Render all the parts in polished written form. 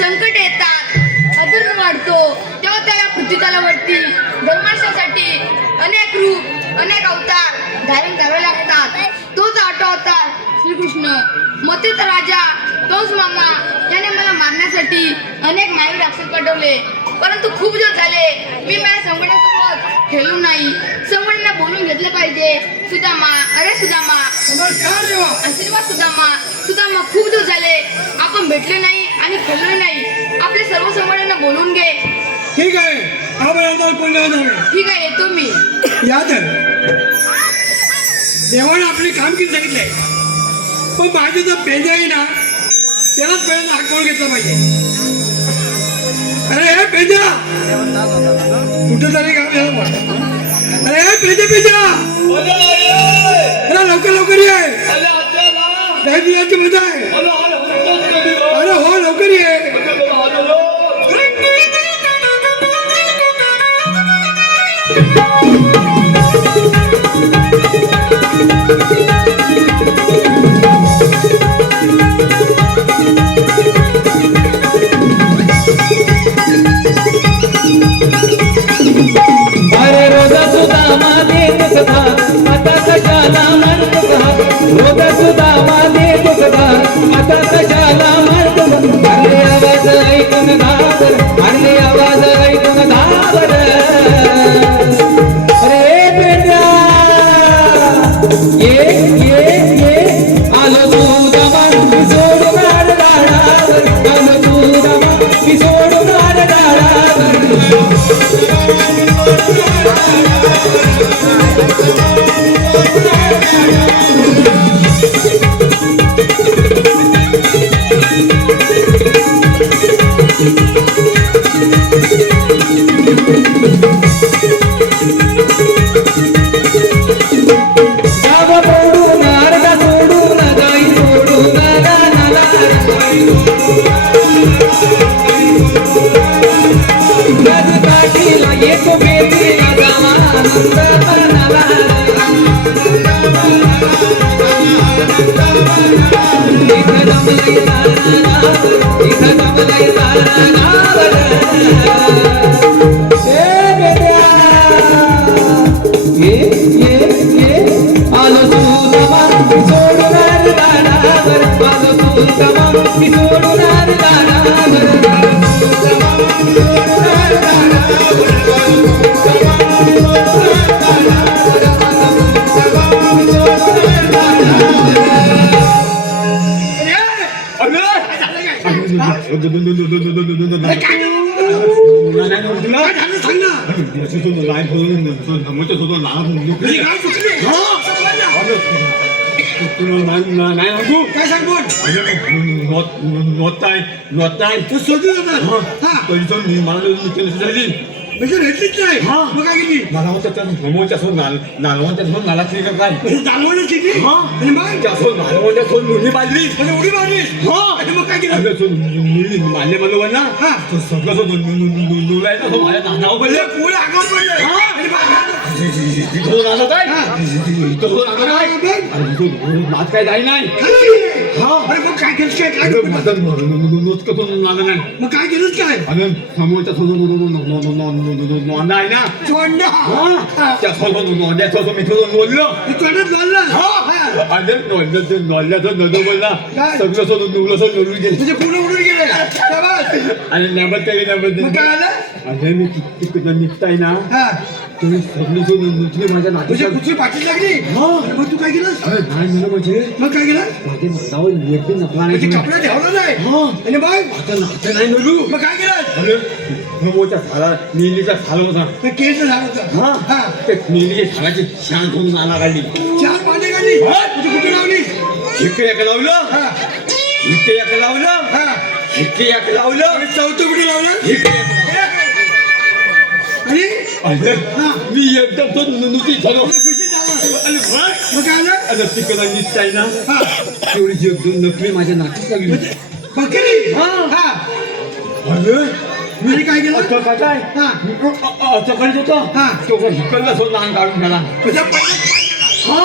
संकट येतात, अधर्म वाढतो, तेव्हा त्या पृथ्वीतलावरती धर्मासाठी अनेक रूप, अनेक अवतार धारण करावे लागतात. तोच आठवा अवतार श्रीकृष्ण. मथुरेचा राजा कंस मामा याने मला मारण्यासाठी अनेक मायवी राक्षस पाठवले, परंतु खूप दिवस झाले मी माझ्या संगण्यासोबत खेळलो नाही. संगण्यांना बोलून घेतलं पाहिजे. सुदामा, अरे सुदामा, आशीर्वाद सुदामा. सुदामा, खूप दिवस झाले आपण भेटले नाही आणि खेळलो नाही. आपले सर्व संगण्यांना बोलून घे. ठीक आहे, ठीक आहे, येतो मी. या तर देवाने आपली कामगिरी सांगितलंय, पण माझे जर पेंजा आहे ना त्यालाच पहिल्यांदा हाकवून घेतलं पाहिजे. अरे हे पेंजा कुठे तरी काम झालं. अरे हे पेंजा अरे लवकर लवकर ये. काही दिवसाची मजा आहे. अरे हो लवकर ये. अरे रोजा सुदामा दे दुखदा आता कशाला म्हणतो रोजा सुदामा दे दुखदा आता कशाला म्हणतो. अरे आवाज ऐकून घाबर, अरे आवाज ऐकून घाबर. अरे बेटा ये ये ये आलो सुदामा मी सोडून गाडावर. आलो सुदामा मी सोडून गाडावर. येतो बेटीला जावा नंदनला. इथं जमलंय तारणावर, इथं जमलंय तारणावर. ए बेट्या ये ये ये आलो सुदामा मी सोडून गाडावर. आलो सुदामा मी सोडून गाडावर. काय सांगू भेटलीच नाही. मग काय केली? मला वाटतं त्या समोरच्या सोड नालवंच्या सोड नाला ती का काय चालवलं किती आणि मग त्या सोड नालवंच्या सोड मुली बाजली आणि उडी मारली. आणि मग काय केलं? मुली मारले बरोबर ना सगळं सोड नुलायचं तो माझ्या नानावर पडले. पुढे आगावर पडले. नाच काय जाई नाही. अरे मग काय केलं? काय माझं नोचकतो नाला नाही. मग काय केलंच काय? आणि समोरच्या नोंदा आहे ना त्या सोबत नोंद्याचं मी थोडं नोंदलं तोंडात लावलं. आणि नोंदल्याचं नदो बोलला सगळं सोडून नुगलं सोडून नोडून गेले. तुझे पुढे उडून गेले. आणि नंबर काही मग काय आलं? आणि मी तिकडं निघताय ना तुम्ही सगळी सोडून नुसली माझ्या तुझी नाटक कुठची पाठी लागली. मग तू काय केलं? नाही मला म्हणजे मग काय केलं? माझ्या नातावर एकटी नकला म्हणजे नाही. कपडा ठेवला नाही. आणि मग आता नातं नाही नडू. मग काय केलं? अरे समोरच्या झाला नीलीचा झाला होता. केस झालं होतं. ते नीलीच्या झाडाची शान करून नाला काढली. चार पाणी काढली. तुझी कुठे लावली? इकडे एक लावलं, इकडे एक लावलं, इकडे एक लावलं. चौथं कुठे लावलं? इकडे मी एकदम तो नुती झालो खुशी झालं अरे वा. मग काय आलं अरे तिकडे निघताय ना हा तेवढी एकदम नकली माझ्या नाकात लागली बकरी हा अरे मी काय केलं असं काय हा असं करत होतो हा. तो हिकडला सोड लहान काढून गेला तुझ्या पद्धत- हा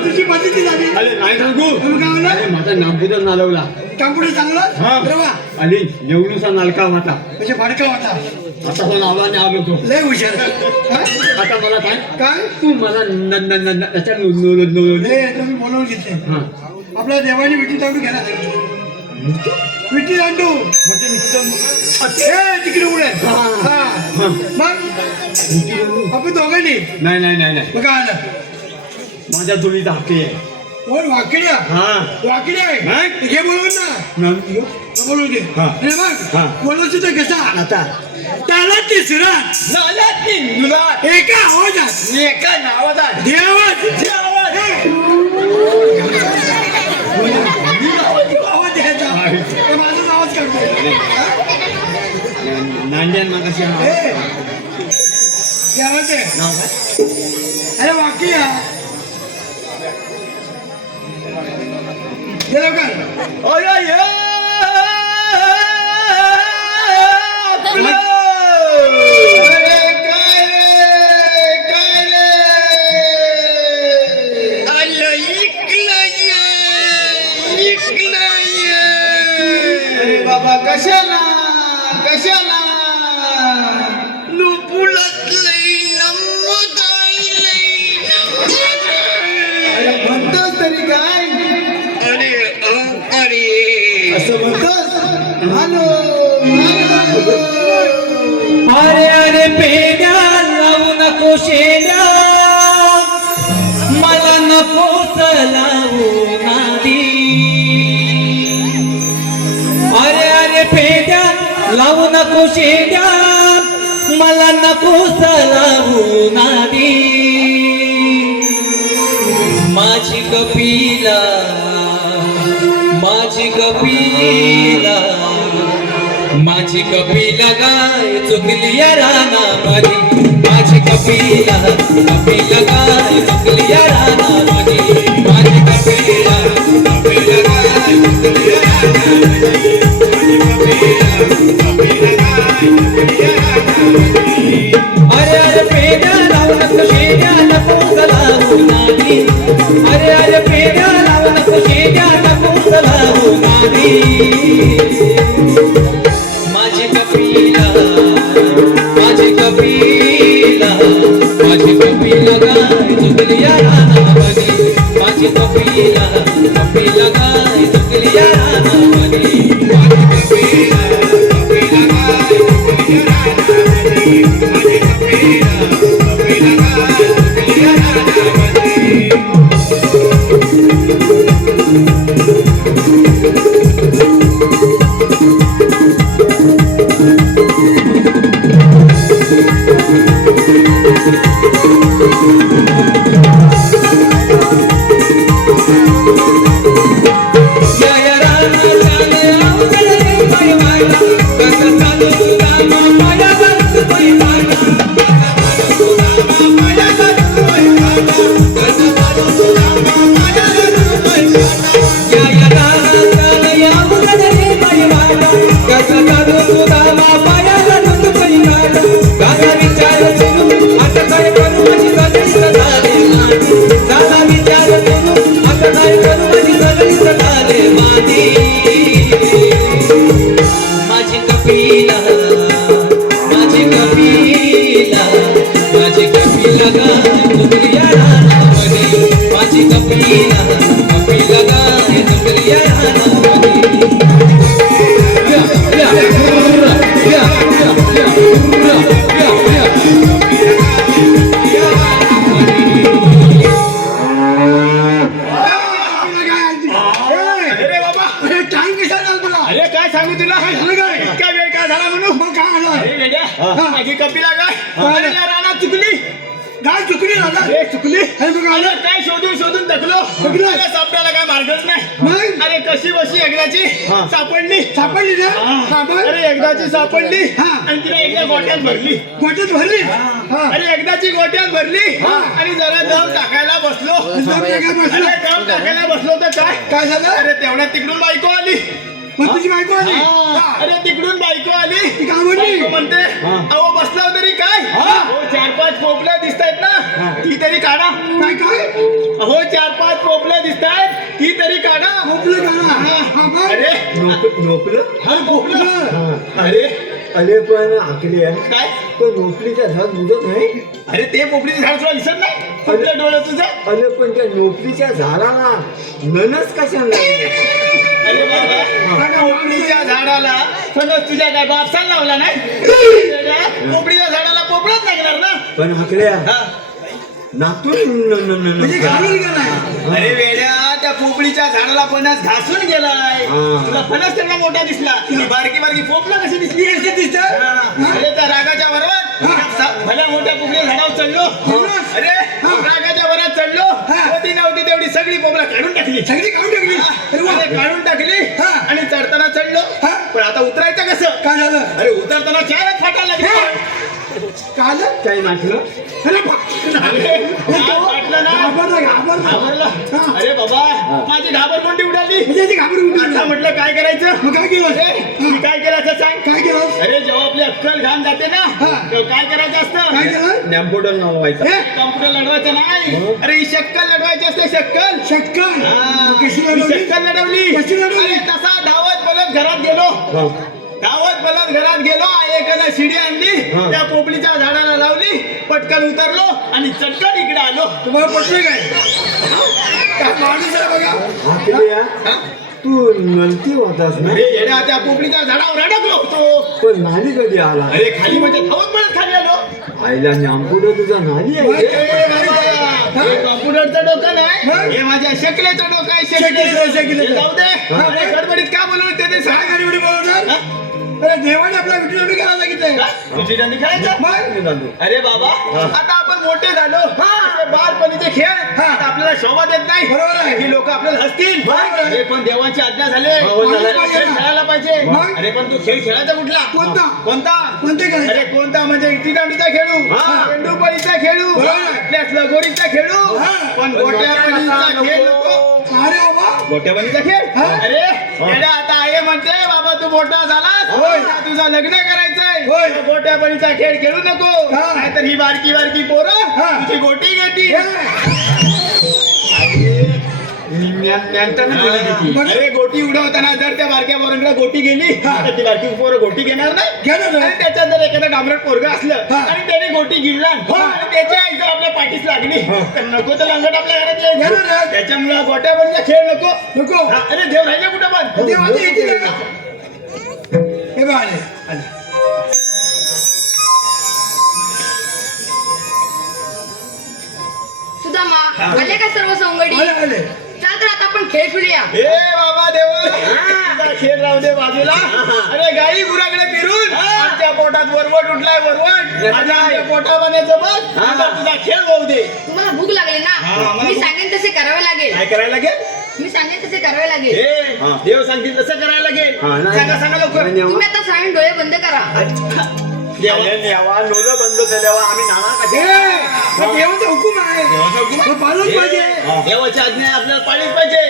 तुझी पद्धती झाली अरे नाही सांगू मग काय म्हणलं अरे माझा नागपूर नालवला कॉम्प्युटर चांगलं हा. अरे वा आणि निवडूनचा नालका होता म्हणजे फाडका होता आता तो नावाने आलो तो लय हुशार हा? आता मला काय काय तू मला त्याच्या नोंदवलं हे तुम्ही बोलवून घेतले हा आपल्या देवाने विठी दांडू घ्यायला विठी दांडू म्हणजे नुसतं हे तिकडे उडे हा. हा मग आपण दोघांनी नाही नाही नाही नाही मग काय आलं माझ्या जोडी धाकटी आहे कोण वाकड्या हा वाकडी आहे हा? घे बोलवून ना बोलवून घे हा. आणि मग हा. बोलवतो तर कसा आता त्याला तिसरा नाल्यात निघला एका आवाजात एका नावाचा देवात आवाज आवाज द्यायचा हे माझाच आवाज करतो नांद्यान मागाशी हे, देवाचे अरे वाकड्या हे लवकर बाबा कशाला कशाला म्हणतोस तरी काय असं म्हणतोस हॅलो अरे अरे पेड्या लावू नको शेड्या मला नकोच लावू नादी अरे अरे पेड्या लावू नको शेड्या मला नकोच लावू नादी माझी कपिला माझी कपिला माझी कपिला गाय चुकली या रानामध्ये माझी कपिला कपिला गाय चुकली या रानामध्ये माझी कपिला कपिला गाय चुकली या रानामध्ये माझी कपिला कपिला गाय अरे अरे पेड्या लावू नको शेड्या नको लावू नादी अरे अरे पेड्या लावू नको शेड्या नको लावू नादी माझी कपिला माझी कपिला माझी कपिला गाय चुकली या रानामध्ये माझी कपिला कपिला गाय चुकली या रानामध्ये माझी कपिला कपिला गाय चुकली या रानामध्ये माझी कपिला कपिला गाय चुकली या रानामध्ये माझी कपिला माझी कपिला माझी कपिला गाय चुकली या रानामध्ये माझी कपिला कपिला गाय चुकली या रानामध्ये अरे बाबा अरे टाइम कसा झाला तुला अरे काय सांगू तुला काय झालं काय? इतका वेळ काय झाला म्हणून मग काय आलं अरे वेड्या, माझी कपिला काय हा. अरे या रानात चुकली गाय चुकली दादा हे चुकली अरे बघ अरे आलं काय शोधून शोधून थकलो थकलो? अरे सापडायला काय मार्गच नाही मग अरे कशी बशी एकदाची सापडली सापडली ना हा बघ अरे एकदाची सापडली हा. आणि तिला एकदा गोट्यात भरली गोट्यात भरली हा अरे एकदाची गोट्यात भरली आणि जरा दम टाकायला बसलो काय बसला अरे दम टाकायला बसलो तर काय काय झालं अरे तेवढ्यात तिकडून बायको आली मग तुझी बायको आली हा. अरे तिकडून बायको आली ती काय म्हणली? बायको म्हणते अहो बसला तरी काय हो 4-5 पोपल्या दिसतायत ना ती तरी काढा काय काय अहो 4-5 पोपल्या दिसतायत ती तरी काढा झोपलं का ना हा बघ अरे नोकलं हा पोपलं अरे अरे पण आकली आहे काय तो नोकरीचा झाड मुदत नाही अरे ते पोपलीचं झाड तुला दिसत नाही कुठल्या डोळ्यात तुझं अरे पण त्या नोकरीच्या झाडाला ननच कशाला लागली? अरे बाबा पोपलीच्या झाडाला फणस तुझ्या काय बापसान लावला नाही पोपलीच्या झाडाला पोपळाच लागणार ना पण आकल्या हा. नातून म्हणजे घालून गेलाय अरे वेड्या त्या पोपळीच्या झाडाला फणस घासून गेलाय हा. तुला फणस त्यांना मोठा दिसला ती बारकी बारकी पोपला कशी दिसली कशी दिसत अरे त्या रागाच्या बरोबर भल्या मोठ्या पोपळीच्या झाडावर चढलो अरे रागाच्या वरात चढलो होती नव्हती तेवढी सगळी पोपला काढून टाकली सगळी खाऊन टाकली अरे वा अरे काढून टाकली हा. आणि चढताना चढलो हा. पण आता उतरायचं कसं काय झालं अरे उतरताना चारच फाटायला लागले काय झालं काय नाचलं अरे फाटलं ना घाबरला घाबरलं अरे बाबा माझी घाबर कोणती उडाली म्हणजे ती घाबरून आता उठली म्हटलं काय करायचं मग काय केलं अरे मी काय केलं असं सांग काय केलं अरे जेव्हा आपली अक्कल घाण जाते ना हा. तेव्हा काय करायचं काय असतं केलं नॅम्पोडल लावायचा हे कम्प्युटर लढवायचं नाही अरे ही शक्कल लढवायची असते शक्कल शक्कल हा. कशी ही लढवली शक्कल लढवली कशी लढवली? अरे तसा धावत बोलत घरात गेलो धावत बोलत घरात गेलो एकाला शिडी आणली हा. त्या पोपलीच्या झाडाला लावली पटकन उतरलो आणि चटकन इकडे आलो तुम्हाला पटलं काय काय माणूस आहे बघा आकल्या हा? तू नलती होतास ना अरे येड्या त्या पोपलीच्या झाडावर अडकलो होतो पण नाली कधी आला अरे खाली म्हणजे धावत बोलत खाली आलो आईला नॅम्पोडल तुझा नाली आहे हे कॉम्प्युटरचं डोकं नाही हे माझ्या शकलेचं डोकं आहे शकलेचं. हे जाऊ दे अरे गडबडीत का बोलवलं ते काय सांग गाडी एवढी बोलवणार हा? अरे देवाने आपला विठ्ठल एवढी करायला सांगितलंय हा? तुझी दंडी खेळायचं मग अरे बाबा आता आपण मोठे झालो ते बालपणीचे खेळ आता आपल्याला शोभा देत नाही बरोबर आहे. ही लोक आपल्याला हसतील बरोबर आहे. अरे पण देवाची आज्ञा झाले हो, झाले. खेळ खेळायला पाहिजे मग? अरे पण तू खेळ खेळायचा कुठला कोणता? कोणता कोणते काय अरे कोणता म्हणजे इटी दांडीचा खेळू पेंडूपळीचा खेळू बरोबर आहे. आपल्याच लगोरीचा खेळू हा. पण गोट्यापणीचा खेळ नको अरे बाबा गोट्याबंदीचा खेळ हा? अरे येड्या आता आई म्हणते बाबा तू मोठा झालास होय. आता तुझं लग्न करायचंय होय. गोट्याबंदीचा खेळ खेळू नको हा. नाहीतर ही बारकी बारकी पोरं हा. तुझी गोटी घेतील अरे गोटी उडवताना जर त्या बारक्या पोरांकडे गोटी गेली तर ती बारकी पोरं गोटी घेणार नाही घेणार नाही. आणि त्याच्यात जर एखादा डांबरट पोरगा असलं हा. आणि त्याने गोटी गिळला आणि त्याची आई जर आपल्या पाठीस लागली तर नको तर लंगट आपल्या घरात घेणार यायचं नाही. त्याच्यामुळे गोट्याबंदीचा खेळ नको नको हा, अरे देव राहिले कुठं पण देव आता येतील का? हे बघ आले सुदामा आले का सर्व सवंगडी आले आले चल तर आता आपण खेळ खेळूया ए बाबा देवा तुझा खेळ राहू दे बाजूला अरे गाई गुराकडे फिरून आमच्या पोटात वरवट उठलाय वरवट आणि आमच्या पोटामध्ये बघ आता तुझा खेळ होऊ दे तुम्हाला भूक लागली हा, ना आम्हाला मी भूक- सांगेन तसे करावे लागेल काय करायला लागेल मी सांगेन तसे करावे लागेल ए देव सांगतील तसं करायला लागेल हा, नाही. सांगा सांगा लवकर तुम्ही आता सांगेन डोळे बंद करा देवा लोलं बंद केल्यावर आम्ही नाना कसे हा देवाचा हुकूम आहे तो पाळलंच पाहिजे देवाची आज्ञा आपल्याला पाळलीच पाहिजे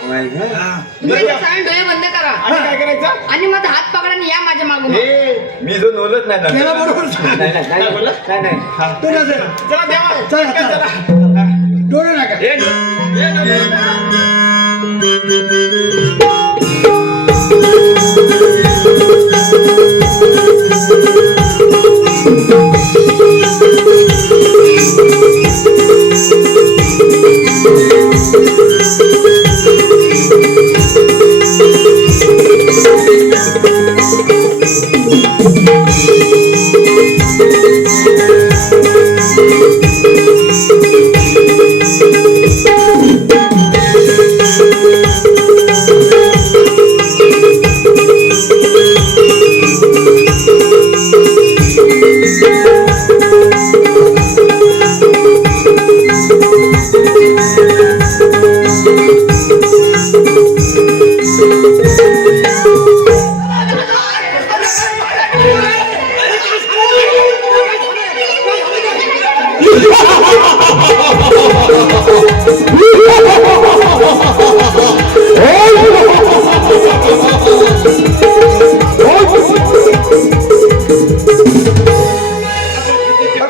तुम्ही आता सांगेन डोळे बंद करा आणि काय करायचं आणि माझा हात पकडा आणि या माझ्या मागून मी जो नोलत नाही त्याला बरोबर काय बोलला? तो नसेल चला देवा चला, चला. चला डोळे नका ए, ए, नवीन.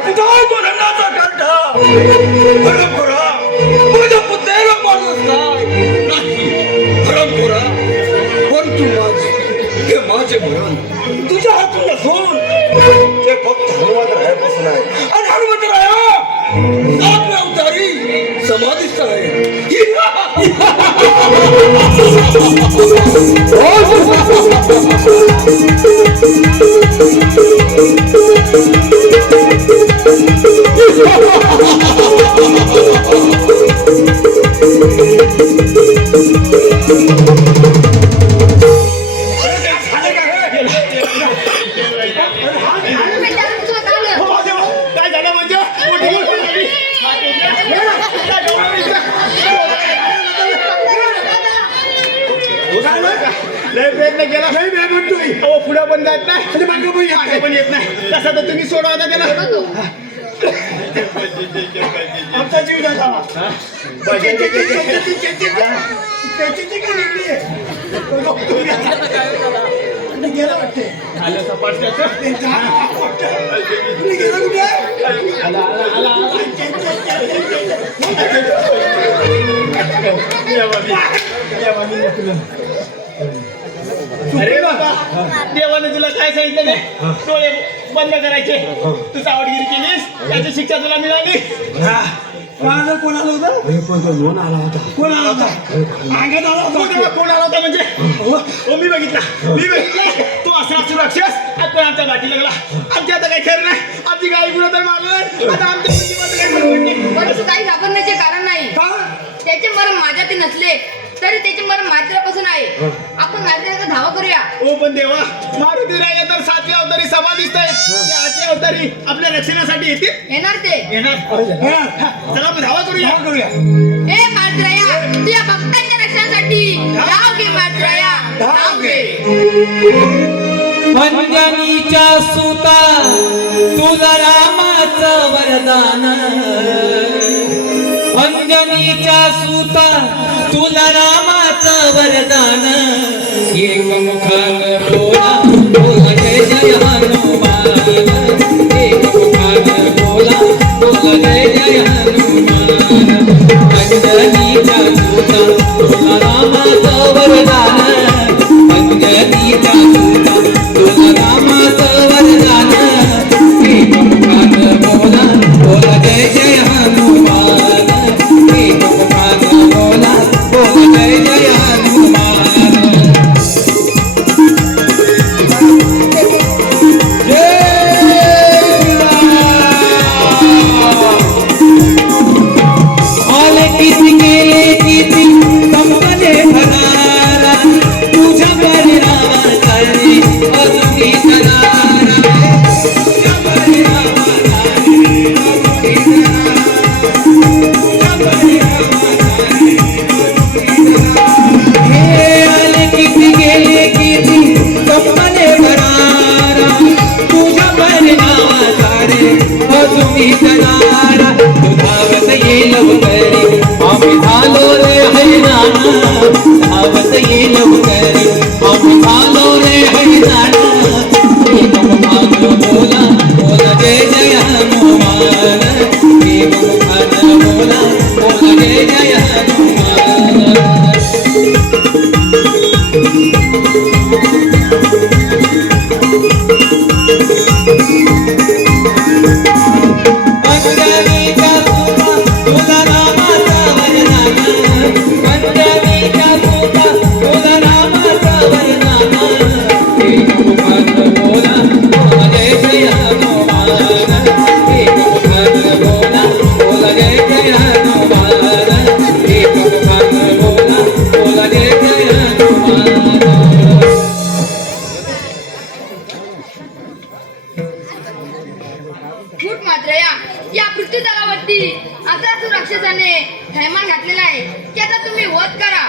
कुठं आहे तो रंगाचा काढा? हरमखोरा, माझ्या पुतण्याला मारलंस काय? नाही, हरमखोरा, पण तू हे माझे मरण तुझ्या हातून नसून ते फक्त हनुमंतरायापासून आहे. आणि हनुमंतराया आपल्या अवतारी समाधीस्थ आहे. काय झालं म्हणजे मोठी गोष्ट झाली. लय प्रयत्न केला नाही मी म्हणतोय अहो पुढे पण जात नाही आणि मागं पण येत मागे नाही. पण येत नाही. तसं तर तुम्ही सोडवा आता त्याला. आमचा जीव जाता गेला वाटते आलं सपाट त्याचं. गेला कुठे अरे बाबा देवाने तुला काय सांगितलं नाही डोळे बंद करायचे. तू सावधगिरी केलीस त्याची शिक्षा तुला मिळाली. माझं कोण आलं होतं पण तो नोन आला होता. कोण आला होता अंगात आला तू होता तेव्हा कोण आला होता म्हणजे हो मी बघितला तू असू राक्षस आता आमच्या गाठी लागला. आमची आता काही खरं नाही. आमची गाई गुरं तर मारलं आता आमच्या जीवाचं काही खरं नाही. परंतु काही घाबरण्याचे कारण नाही. का त्याचे मरण माझ्यात नसले तरी त्याचे मरण मात्र्यापासून आहे. आपण मात्र्याचा धावा करूया. ओ पण देवा मारुती राहिले तर 7व्या अवतारी समाधीस्थ आहेत. ते 8व्या अवतारी आपल्या रक्षणासाठी येतील येणार ते. येणार. चला आपण धावा करूया. करूया ए मात्र्या तुझ्या भक्तांच्या रक्षणासाठी धाव घे मात्र्या धाव घे. अंजनीच्या सुता तुला रामाचं वरदान अंजनीच्या सुता तुला रामाचं वरदान एक मुखान बोला बोला जय जय हनुमान एक मुखान बोला बोला जय जय हनुमान अंजनीच्या सुता तुला रामाचं वरदान अंजनीच्या सुता तुला रामाचं वरदान एक मुखान बोला बोला जय जय हनुमान एक मुखान बोला बोला जय जय हनुमान आले किती गेले किती संपले भरारा तुझ्या परिणामाचा रे अजूनही करारा तुझ्या परिणामाचा रे अजूनही करारा हे आले किती गेले किती संपले भरारा तुझ्या परिणामाचा रे अजूनही करारा धावत येईल उतरी आम्ही झालो रे हरिनाना धावत येईल उतरी आम्ही झालो रे हरिनाना एक मुखान बोला बोला जय जय हनुमान एक मुखान बोला बोला जय जय हनुमान अंजनीच्या सुता तुला रामाचा वरदान अंजनीच्या सुता तुला रामाचा वरदान एक मुखान बोला बोला जय जय हनुमान एक मुखान बोला बोला जय जय हनुमान एक मुखान बोला बोला जय जय हनुमान फूट मात्र्या या पृथ्वीतलावरती असासुर राक्षसाने थैमान घातलेला आहे. त्याचा तुम्ही वध करा.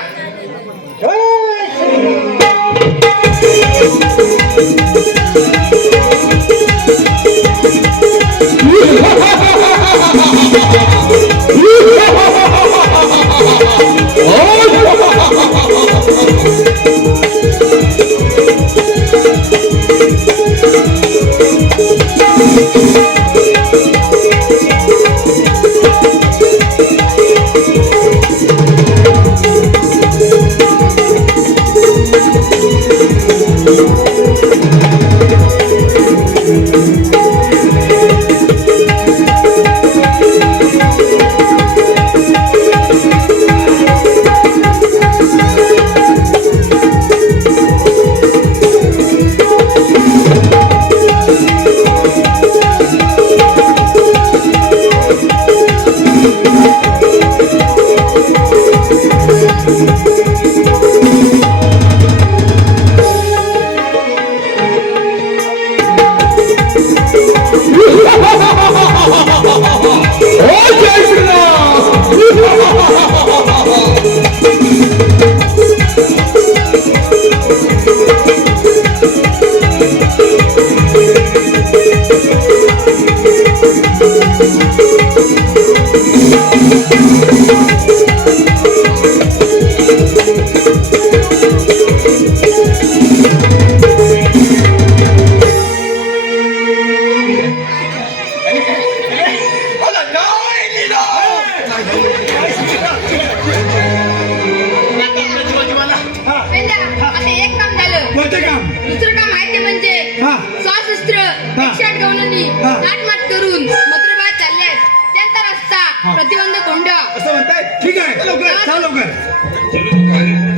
पेंड्या, आता एक काम झालं. कोणतं काम दुसरं काम आहे ते म्हणजे हा. सशस्त्र 108 गवळणी हा. नाटमाट करून मथुराबाद चालले आहेत. त्यांचा रस्ता प्रतिबंध कोंडा. असं म्हणताय ठीक आहे लवकर चला लवकर